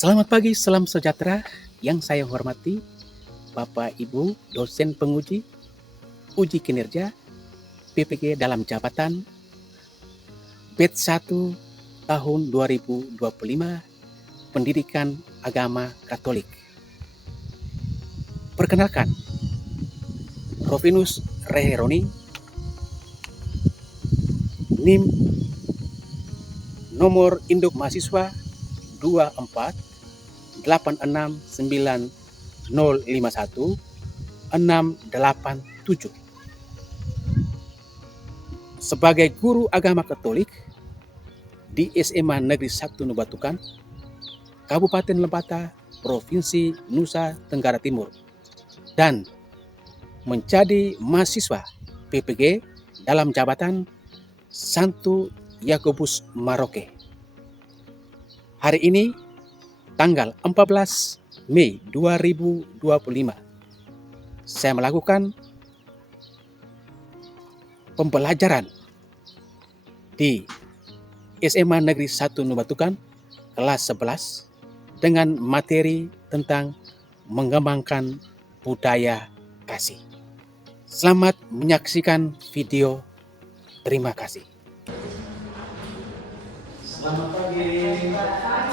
Selamat pagi, salam sejahtera yang saya hormati Bapak Ibu dosen penguji uji kinerja PPG dalam jabatan batch 1 tahun 2025 Pendidikan Agama Katolik. Perkenalkan, Rovinus Reheroni, NIM nomor induk mahasiswa 24869051 sebagai guru agama Katolik di SMA Negeri 1 Nubatukan, Kabupaten Lembata, Provinsi Nusa Tenggara Timur, dan menjadi mahasiswa PPG dalam jabatan Santo Yakobus Maroke. Hari ini, tanggal 14 Mei 2025, saya melakukan pembelajaran di SMA Negeri 1 Nubatukan kelas 11 dengan materi tentang mengembangkan budaya kasih. Selamat menyaksikan video. Terima kasih. Selamat pagi. Selamat pagi.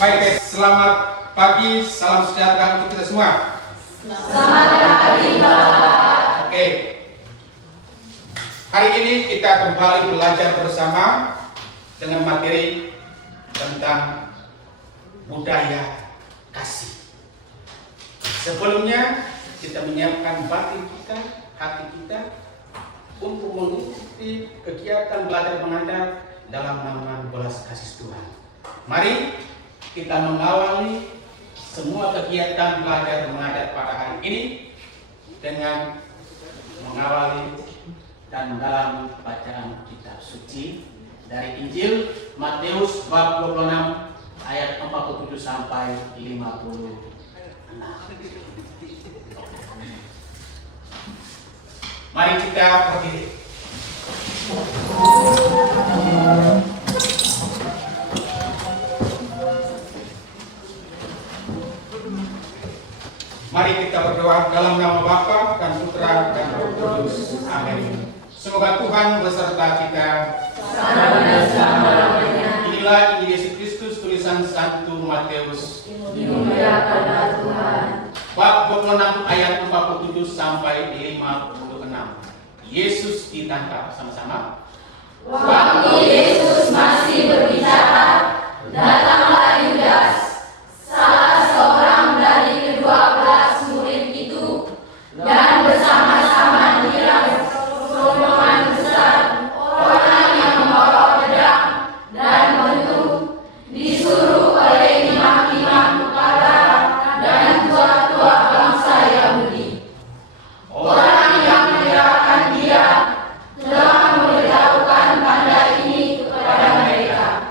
Baik, selamat pagi, salam sejahtera untuk kita semua. Selamat pagi, Bapak. Oke. Hari ini kita kembali belajar bersama dengan materi tentang budaya kasih. Sebelumnya kita menyiapkan batin kita, hati kita untuk mengikuti kegiatan belajar mengajar dalam naungan belas kasih Tuhan. Mari kita mengawali semua kegiatan belajar mengajar pada hari ini dengan mengawali dan dalam bacaan kitab suci dari Injil Matius bab 26 ayat 47 sampai 56. Mari kita berdiri. Mari kita berdoa dalam nama Bapa dan Putra dan Roh Kudus. Amin. Semoga Tuhan beserta kita. Inilah Injil Yesus Kristus tulisan Santo Matius. Dimuliakanlah Tuhan. Bab 26 ayat 47 sampai 56. Yesus ditangkap sama-sama. Waktu Yesus masih berbicara, datanglah Yudas, salah seorang dari ke-12 murid itu, dan bersama-sama dia rombongan besar orang yang membawa pedang dan benduk, disuruh oleh imam-imam kepala dan tua-tua bangsa Yahudi. Orang yang menyerahkan dia telah memberitahukan tanda ini kepada mereka.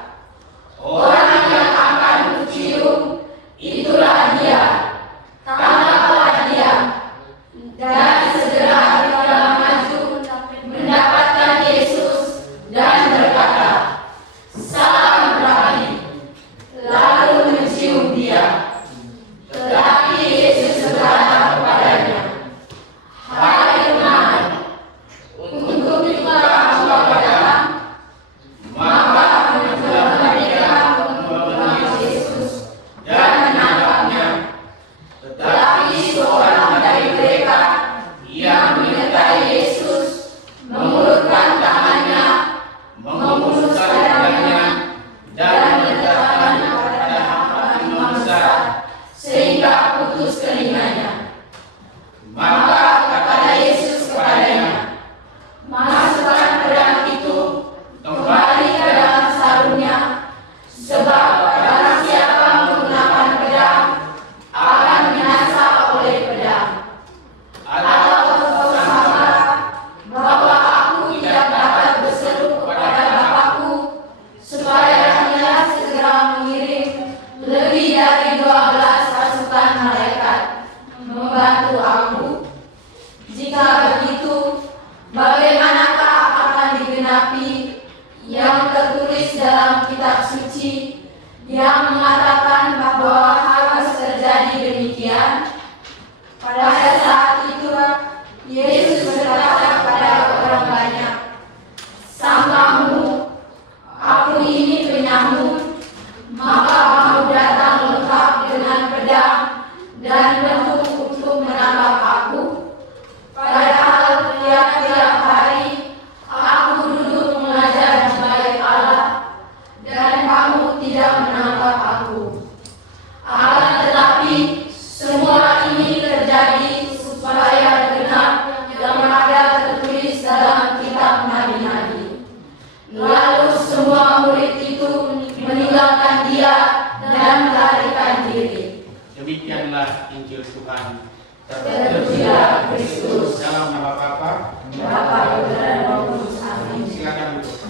Terpujilah Kristus. Dalam nama Bapa, Bapa, Ibu dan Roh Kudus. Amin. silakan duduk.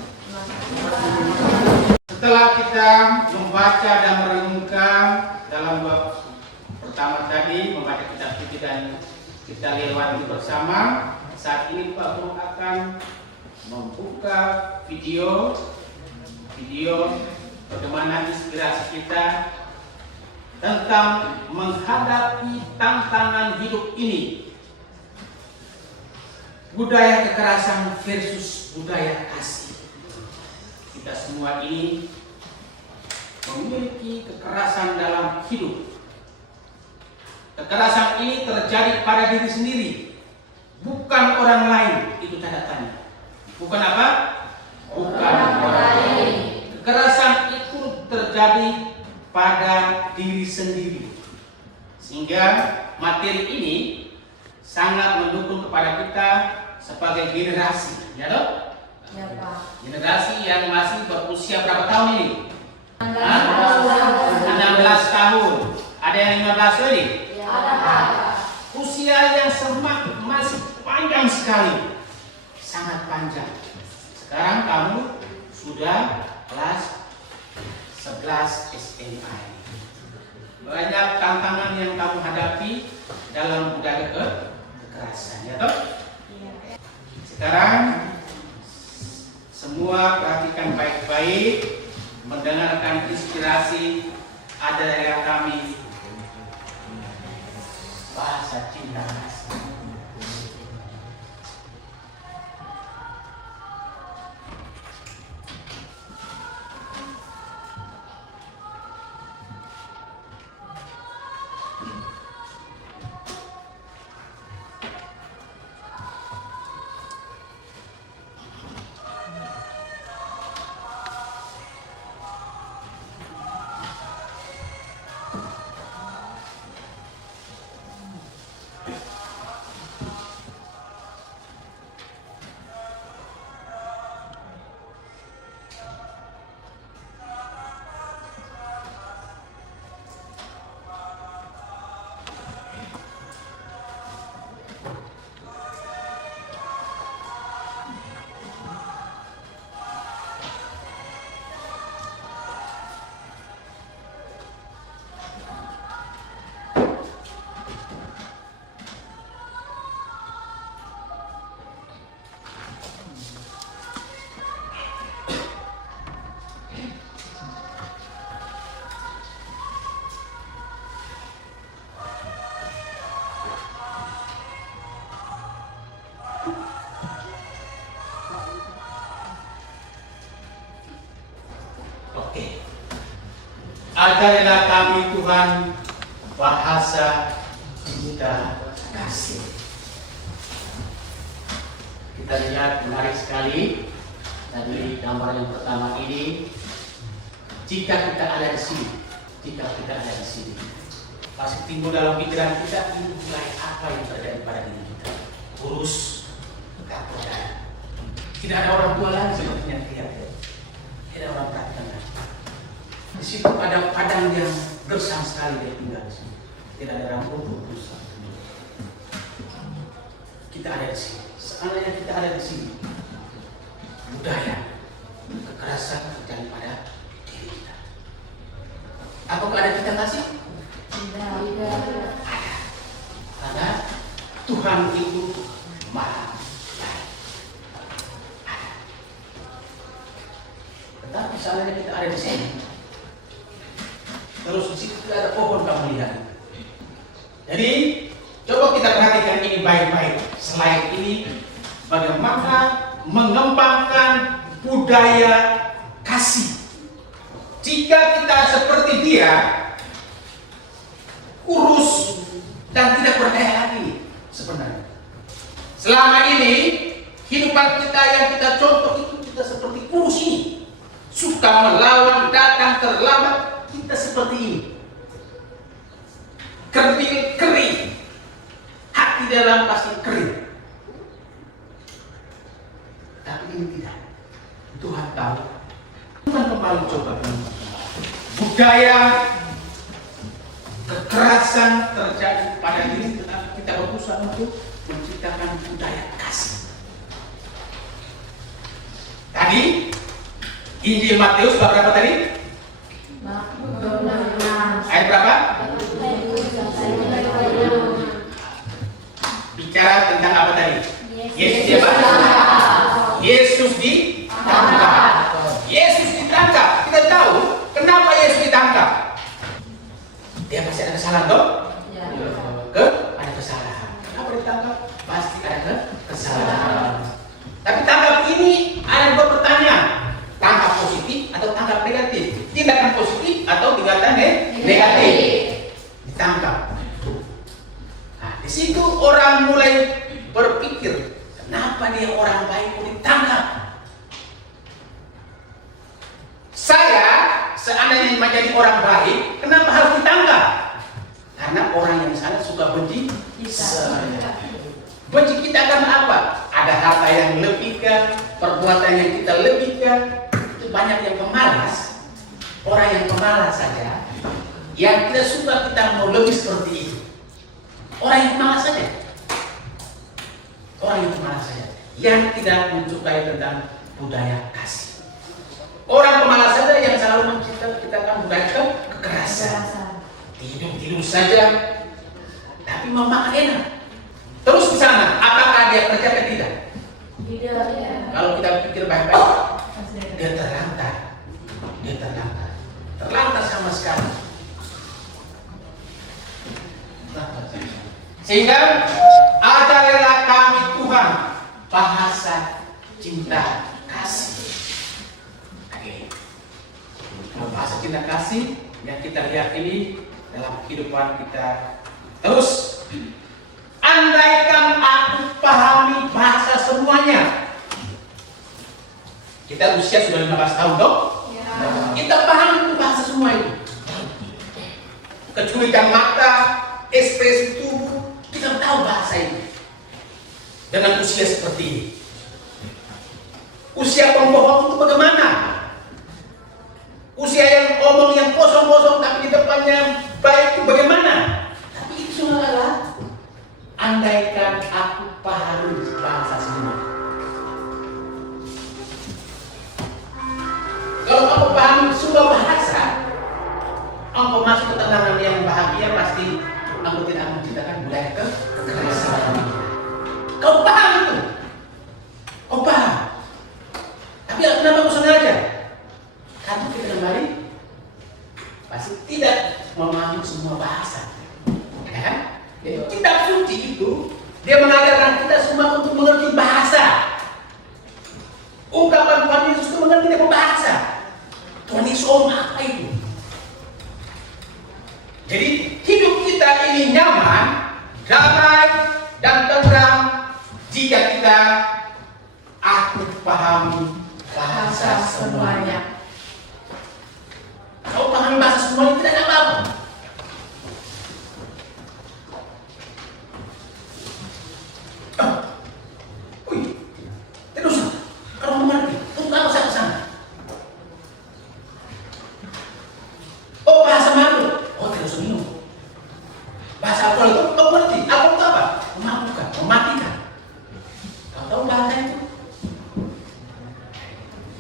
Setelah kita membaca dan merenungkan dalam bab pertama tadi, membaca kitab suci dan kita lewati bersama, saat ini Pak Guru akan membuka video bagaimana inspirasi kita tentang menghadapi tantangan hidup ini. Budaya kekerasan versus budaya kasih. Kita semua ini memiliki kekerasan dalam hidup. Kekerasan ini terjadi pada diri sendiri, bukan orang lain. Itu catatannya. Bukan apa? Bukan orang lain. Kekerasan itu terjadi pada diri sendiri. Sehingga materi ini sangat mendukung kepada kita sebagai generasi, ya toh? Ya, Pak. Generasi yang masih berusia berapa tahun ini? 16 tahun. Ada yang 15 tadi? Ya, Pak. Usia yang masih panjang sekali. Sangat panjang. Sekarang kamu sudah kelas 11 SMA. Banyak tantangan yang kamu hadapi dalam budaya kekerasan, ya toh? Sekarang semua perhatikan baik-baik, mendengarkan inspirasi ada dari kami, bahasa cinta kasih. Oke. Ajarilah kami Tuhan bahasa cinta kasih. Kita lihat menarik sekali dari gambar yang pertama ini. Jika kita ada di sini, pasti timbul dalam pikiran kita ini mulai apa yang terjadi pada diri kita. Kurus, tak berdaya. Tidak ada orang tua lagi sepertinya lihat. Tidak ada orang perhatikan lagi. Di situ ada padang yang gersang sekali dia tinggal di sini. Tidak ada rambut terus. Kita ada di sini. Seandainya kita ada di sini, budaya kekerasan terjadi pada diri kita. Apakah ada kita kasih? Tidak. Ada. Karena Tuhan itu maha baik. Ada. Tetapi seandainya kita ada di sini, terus di situ ada pohon kamu lihat. Jadi coba kita perhatikan ini baik-baik. Selain ini, bagaimana mengembangkan budaya kasih. Jika kita seperti dia, kurus dan tidak berdaya lagi sebenarnya. Selama ini kehidupan kita yang kita contoh itu kita seperti kurus ini, suka melawan, datang terlambat, kita seperti ini. Kering, hati dalam pasti kering. Tapi ini tidak. Tuhan tahu. Tuhan kembali coba budaya kekerasan terjadi pada diri kita berusaha berusaha untuk menciptakan budaya kasih. Tadi Injil Matius bab berapa tadi? Ayat berapa? Bicara tentang apa tadi? Yesus siapa? Yesus ditangkap. Yesus ditangkap. Kita tahu kenapa Yesus ditangkap. Dia pasti ada kesalahan toh? Ada kesalahan. Kenapa ditangkap? Pasti ada kesalahan. Tapi tangkap ini ada dua pertanyaan. Tangkap positif atau tangkap negatif? Tindakan positif atau tindakan negatif? Ditangkap. Nah, di situ orang mulai berpikir, kenapa dia orang baik kok ditangkap? Saya seandainya menjadi orang baik, kenapa harus ditangkap? Karena orang yang sana suka benci saya. Benci kita karena apa? Ada harta yang lebihkan, perbuatan yang kita lebihkan. Itu banyak yang pemalas. Orang yang pemalas saja, yang tidak suka kita mau lebih seperti itu. Orang yang pemalas saja. Orang yang pemalas saja, yang tidak menyukai tentang budaya kasih. Orang pemalas saja yang selalu menciptakan budaya kekerasan. Tidur saja, tapi mau makan enak. Terus di sana, apakah dia kerja atau tidak? Tidak. Kalau kita pikir baik-baik, dia terlantar. Terlantar sama sekali. Sehingga ajarilah kami Tuhan bahasa cinta kasih. Oke. Bahasa cinta kasih yang kita lihat ini dalam kehidupan kita. Terus, andaikan aku pahami bahasa semuanya. Kita usia sudah 15 tahun dong? Ya. Kita pahami bahasa semua itu. Keculikan mata, ekspresi tubuh, kita tahu bahasa ini. Dengan usia seperti ini. Usia pembohong itu bagaimana? Usia yang omong yang kosong-kosong tapi di depannya baik itu bagaimana? Tapi itu semua adalah andaikan aku pahami bahasa semua. Kalau kamu pahami semua bahasa, engkau masuk ke tendangan yang bahagia, pasti engkau tidak menciptakan budaya kekerasan. Kau paham itu? Kau paham? Tapi kenapa kau sengaja? Karena kita kembali pasti tidak memahami semua bahasa. Ya kan? Jadi kitab suci itu dia mengajarkan kita semua untuk mengerti bahasa. Ungkapan Tuhan Yesus itu mengerti dengan bahasa. Tuhan Yesus apa itu? Jadi hidup kita ini nyaman, damai, dan tenang jika kita aku pahami bahasa semuanya. Kalau pahami bahasa semuanya tidak ada apa-apa. Tidak usah. Kalau mengerti, untuk apa saya ke sana? Oh, bahasa malu. Oh, tidak usah minum. Bahasa apa itu? Kau mengerti? Apa itu apa? Memalukan, mematikan. Kau tahu bahasa itu?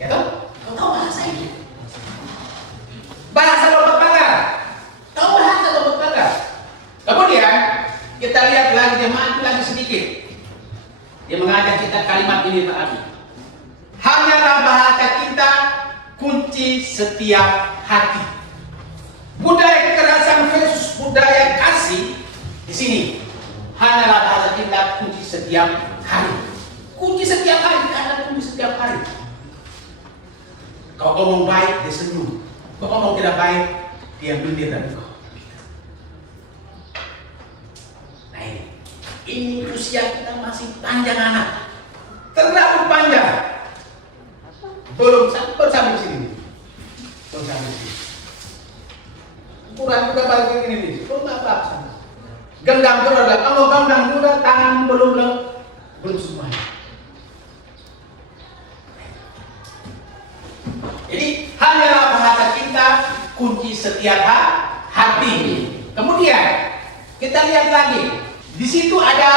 Ya tahu? Kau tahu bahasa itu? Bahasa lompat pagar. Tahu bahasa lompat pagar? Kemudian kita lihat lagi, dia maju lagi sedikit. Dia mengajak kita kalimat ini Pak Abi. Hanyalah bahasa kita kunci setiap hati. Budaya kekerasan versus budaya kasih di sini. Hanyalah bahasa kita kunci setiap hari. Kunci setiap hari, karena kunci setiap hari. Kau ngomong baik, dia senyum. Kau ngomong tidak baik, dia bibir dan kau. Nah ini usia kita masih panjang anak. Terlalu panjang. Belum sampai sini. Belum sampai sini. Kurang juga balik ini nih. Belum apa-apa. Genggam juga, kalau genggam juga tangan belum semuanya. Jadi hanyalah bahasa kita kunci setiap hati. Kemudian kita lihat lagi Di situ ada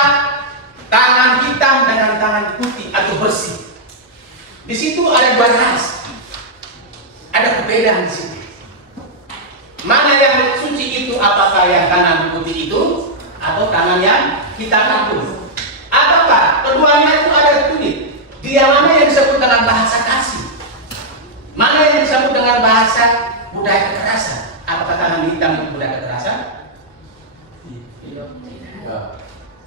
tangan hitam dengan tangan putih atau bersih. Di situ ada dua ras. Ada perbedaan di situ. Mana yang suci itu, apakah yang tangan putih itu atau tangan yang hitam itu? Apakah keduanya itu ada tulis? Dia mana yang disebut dengan bahasa kasih? Mana yang disebut dengan bahasa budaya kekerasan? Apakah tangan hitam itu budaya kekerasan? Tidak.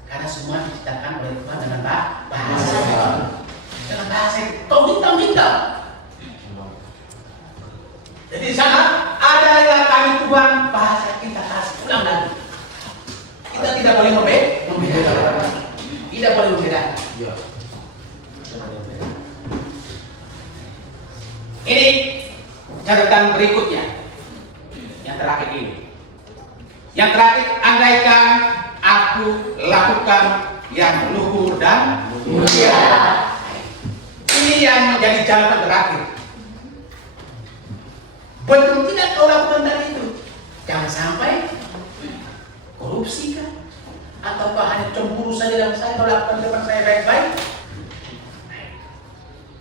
Karena semua diciptakan oleh Tuhan dengan bahasa. Dengan bahasa kau hitam. Jadi di sana ada yang kami Tuhan bahasa kita kasih. Ulang lagi. Kita tidak boleh membedakan. Tidak boleh membedakan. Ini catatan berikutnya. Yang terakhir ini. Yang terakhir, andaikan aku lakukan yang luhur dan mulia. Ini yang menjadi jawaban terakhir. Betul tidak kau lakukan tadi itu? Jangan sampai korupsi kan? Ataukah hanya cemburu saja dalam saya kau lakukan depan saya baik-baik?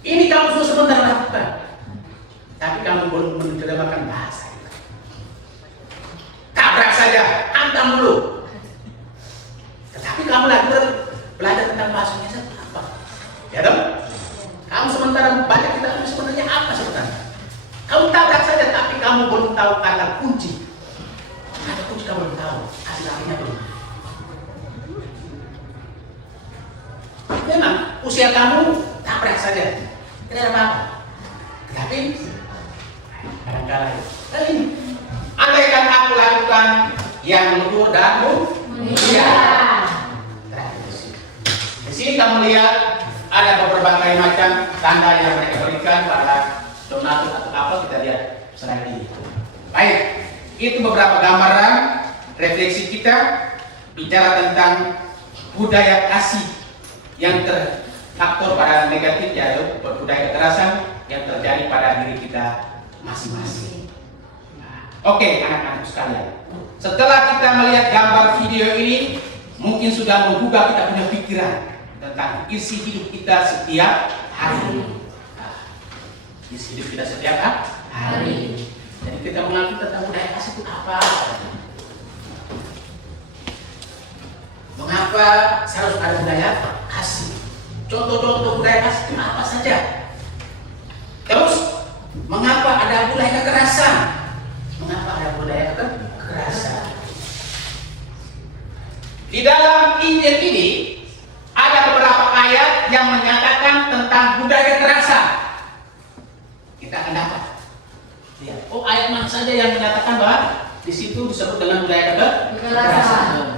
Ini kamu sudah sebentar lakukan. Tapi kamu belum menerjemahkan bahasa itu. Tabrak saja, hantam dulu. Tetapi kamu lagi belajar tentang bahasanya apa? Ya dong? Kamu sementara baca kita sebenarnya apa sebenarnya? Kamu tabrak saja, tapi kamu belum tahu kata kunci. Kata kunci kamu belum tahu, hasil akhirnya belum. Memang usia kamu tabrak saja, tidak ada apa-apa. Tapi kadang-kadang ini, andaikan aku lakukan yang luhur dan mulia. Di sini kamu lihat ada beberapa macam tanda yang mereka berikan pada donatur atau apa, kita lihat selain ini. Baik, itu beberapa gambaran refleksi kita bicara tentang budaya kasih yang terfaktor pada negatif, yaitu budaya kekerasan yang terjadi pada diri kita masing-masing. Oke, anak-anak sekalian, setelah kita melihat gambar video ini, mungkin sudah menggugah kita punya pikiran tentang isi hidup kita setiap hari. Isi hidup kita setiap hari. Jadi kita mengerti tentang budaya kasih itu apa? Mengapa harus ada budaya kasih? Contoh-contoh budaya kasih itu apa saja? Terus, mengapa ada budaya kekerasan? Mengapa ada budaya kekerasan? Di dalam Injil ini ada beberapa ayat yang menyatakan tentang budaya kekerasan. Kita akan dapat. Lihat, oh ayat mana saja yang menyatakan bahwa di situ disebut dengan budaya kekerasan.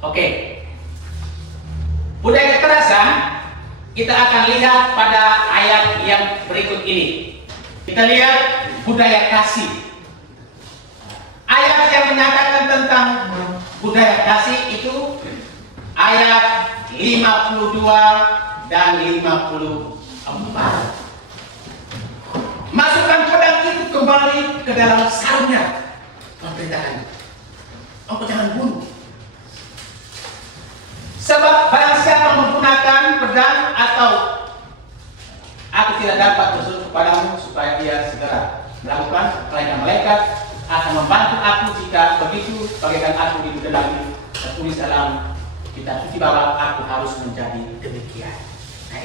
Oke. Budaya kekerasan kita akan lihat pada ayat yang berikut ini. Kita lihat budaya kasih. Ayat yang menyatakan tentang budaya kasih itu ayat 52 dan 54. Masukkan pedang itu kembali ke dalam sarungnya. Perintahkan, engkau jangan bunuh. Sebab barang siapa menggunakan pedang atau aku tidak dapat bersuruh kepadamu supaya dia segera melakukan, melainkan malaikat akan membantu aku jika begitu bagaikan aku di dalam tertulis dalam kitab suci bahwa aku harus menjadi demikian. Nah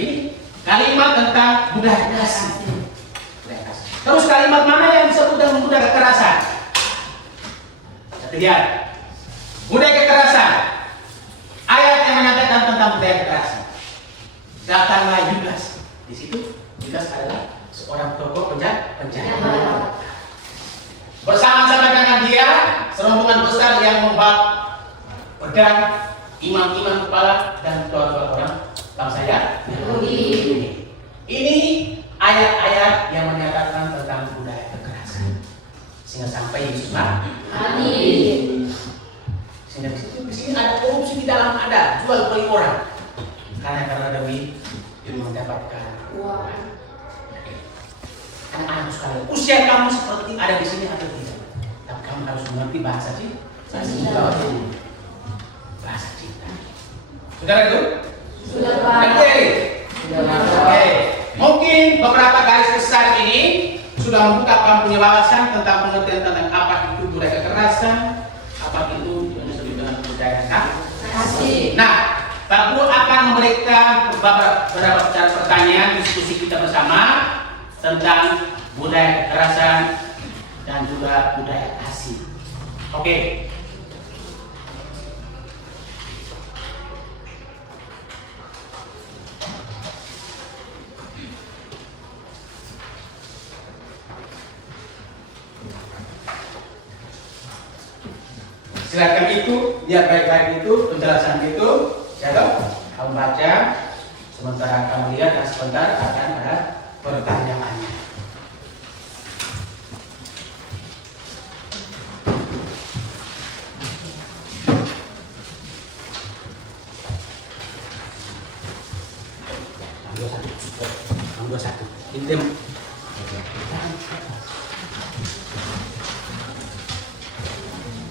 ini kalimat tentang budaya kasih. Terus kalimat mana yang disebut dengan budaya kekerasan? Kita lihat budaya kekerasan. Ayat yang menyatakan tentang budaya kekerasan. Datanglah Yudas. Di situ Yudas adalah seorang tokoh penjahat. Bersama-sama dengan dia serombongan besar yang membawa pedang, imam-imam kepala dan tua-tua orang bangsa Yahudi. Ini ayat-ayat yang menyatakan tentang budaya kekerasan. Sehingga sampai Yesus mati. Sehingga di sini ada korupsi, di dalam ada jual beli orang. Karena demi mendapatkan uang. Anak-anak sekalian, usia kamu seperti ada di sini atau tidak? Tapi kamu harus mengerti bahasa cinta. Bahasa cinta. Sudah itu? Sudah, Pak. Oke. Oke. Mungkin beberapa garis besar ini sudah membuka kamu punya wawasan tentang pengertian tentang apa itu budaya kekerasan, apa itu yang disebut dengan budaya Kasih. Nah, Pak Guru akan memberikan beberapa pertanyaan diskusi kita bersama tentang budaya kekerasan dan juga budaya kasih. Oke. Silakan itu, lihat baik-baik itu, penjelasan itu, ya kamu baca, sementara kamu lihat dan sebentar akan ada pertanyaannya. Nomor satu, intim.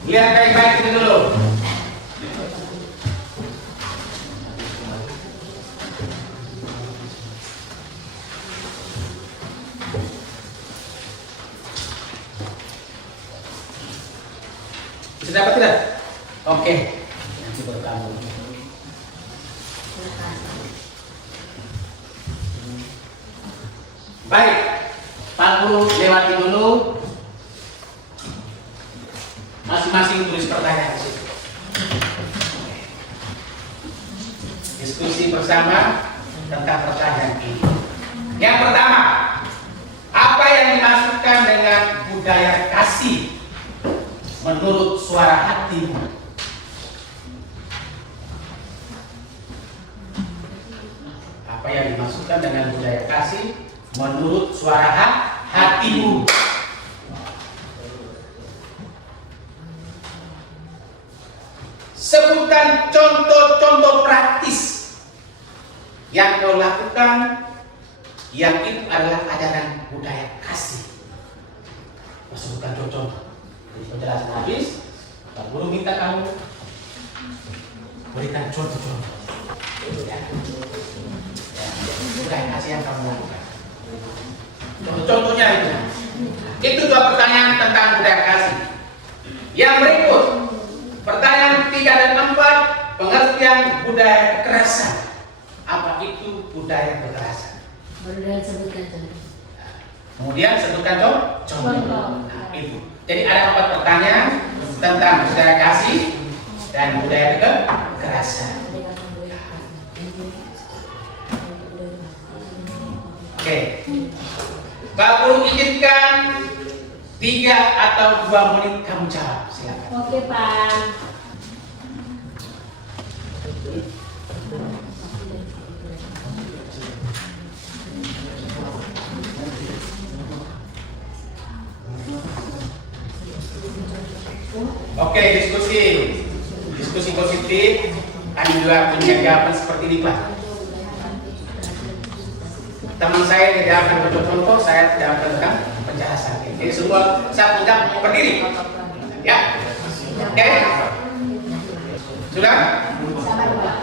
Lihat baik-baik itu dulu. Bisa dapat tidak? Oke. Nanti baru kamu. Baik, Pak Guru lewati dulu. Masing-masing tulis pertanyaan di situ. Diskusi bersama tentang pertanyaan ini. Yang pertama, apa yang dimaksudkan dengan budaya kasih menurut suara hatimu? Apa yang dimaksudkan dengan budaya kasih menurut suara hatimu? Sebutkan contoh-contoh praktis yang kau lakukan yang itu adalah ajaran budaya kasih. Sebutkan contoh-contoh. Jadi penjelasan habis, Pak Guru minta kamu berikan contoh-contoh. Ya. Budaya kasih yang kamu lakukan. Contoh-contohnya itu. Itu dua pertanyaan tentang budaya kasih. Yang berikut. Pertanyaan 3 dan 4, pengertian budaya kekerasan. Apa itu budaya kekerasan? Baru sebutkan contoh. Kemudian sebutkan contoh. Nah, itu. Jadi ada 4 pertanyaan tentang budaya kasih dan budaya kekerasan. Oke. Pak Guru izinkan 3 atau 2 menit kamu jawab. Silakan. Oke, Pak. Oke, diskusi positif. Kami juga punya jawaban seperti ini, Pak. Teman saya tidak akan contoh-contoh, saya tidak akan berikan penjelasan. Jadi semua saya undang berdiri. Ya, oke. Sudah? Sabar, Pak.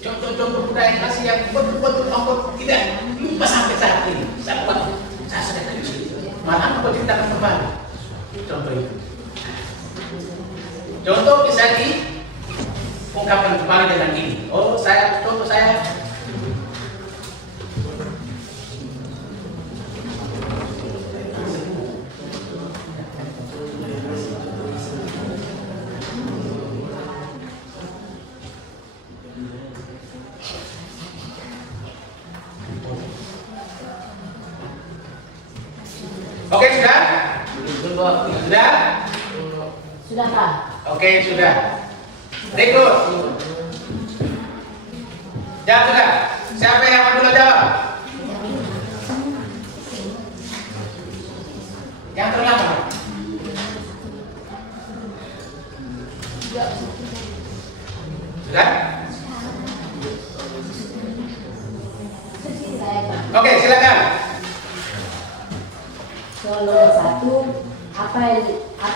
Contoh-contoh budaya kasih yang betul-betul ampun tidak lupa sampai saat ini. Saya sudah kecil. Malah aku ceritakan kembali. Contoh itu. Contoh bisa diungkapkan kembali dengan ini. Oh, contoh saya. Oke, sudah? Sudah? Sudah, Pak. Oke, sudah. Berikut. Jawab sudah. Siapa yang mau dulu jawab? Yang terlama. Oke, silakan. Soal nomor 1, apa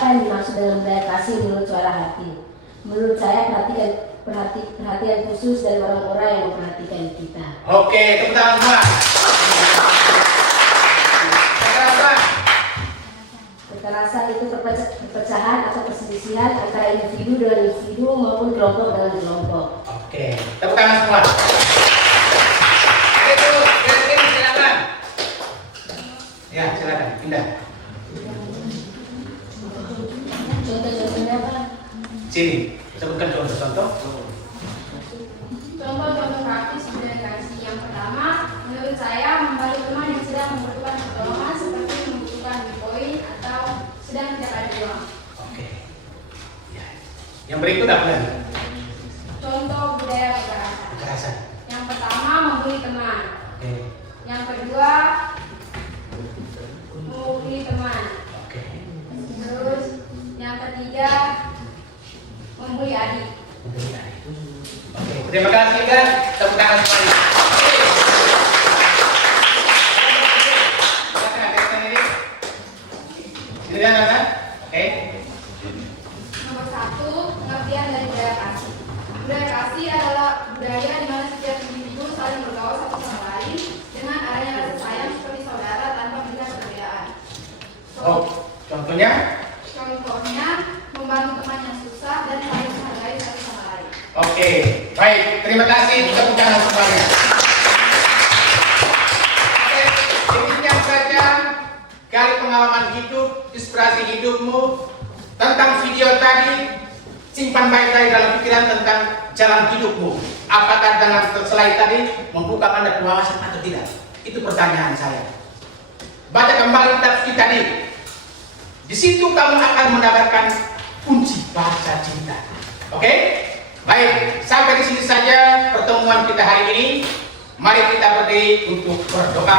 yang dimaksud dengan budaya kasih menurut suara hati? Menurut saya perhatian khusus dari orang-orang yang memperhatikan kita. Oke, tepuk tangan semua. Kekerasan. Kekerasan itu perpecahan atau perselisihan antara individu dengan individu maupun kelompok dengan kelompok. Oke, tepuk tangan semua. Itu, ini silakan. Ya, silakan, pindah. Contoh-contohnya apa? Sini, sebutkan contoh-contoh. Contoh-contoh praktis budaya kasih. Yang pertama, menurut saya membantu teman yang sedang membutuhkan pertolongan seperti membutuhkan poin atau sedang tidak ada uang. Oke. Ya. Yang berikut apa lagi? Contoh budaya kekerasan. Kekerasan. Yang pertama, membuli teman. Oke. Yang kedua, membuli teman. Oke. Terus yang ketiga, membuli adik. Oke, terima kasih kan. Tepuk tangan semuanya. Silakan, kan? Oke. Nomor 1, pengertian dari budaya kasih. Budaya kasih adalah budaya di mana setiap individu saling bergaul satu sama lain dengan adanya rasa sayang seperti saudara tanpa melihat perbedaan. Oh, contohnya? Contohnya, membantu teman yang susah dan saling menghargai satu sama lain. Oke, baik. Terima kasih. Tepuk tangan semuanya. Oke, demikian saja kali pengalaman hidup, inspirasi hidupmu tentang video tadi. Simpan baik-baik dalam pikiran tentang jalan hidupmu. Apakah dengan slide tadi membuka Anda wawasan atau tidak? Itu pertanyaan saya. Baca kembali tafsir tadi. Di situ kamu akan mendapatkan kunci bahasa cinta. Oke? Baik, sampai di sini saja pertemuan kita hari ini. Mari kita berdiri untuk berdoa.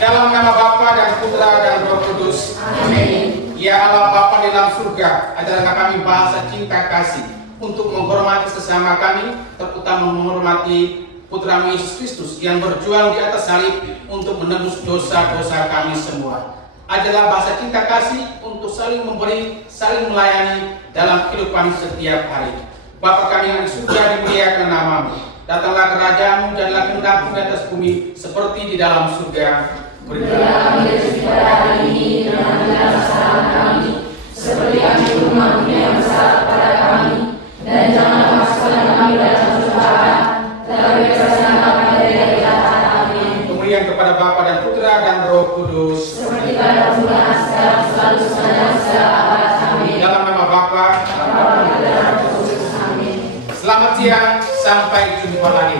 Dalam nama Bapa dan Putra dan Roh Kudus. Amin. Ya Allah Bapa di dalam surga, ajarkan kami bahasa cinta kasih untuk menghormati sesama kami, terutama menghormati Putra Yesus Kristus yang berjuang di atas salib untuk menebus dosa-dosa kami semua. Ajarlah bahasa cinta kasih untuk saling memberi, saling melayani dalam kehidupan setiap hari. Bapa kami yang di surga, dimuliakan namamu. Datanglah kerajaan-Mu, jadilah kehendak-Mu di atas bumi seperti di dalam surga. Berilah kami rezeki pada hari ini, dan ampunilah kesalahan kami, seperti kami pun mengampuni yang bersalah kepada kami, dan janganlah masukkan kami dalam pencobaan, tetapi bebaskan kami dari kejahatan. Amin. Kemuliaan kepada Bapa dan Putra dan Roh Kudus. Seperti pada permulaan sekarang selalu sepanjang segala abad. Amin. Dalam nama Bapa. Bapa dan Putra dan Roh Kudus. Amin. Selamat siang, sampai jumpa lagi.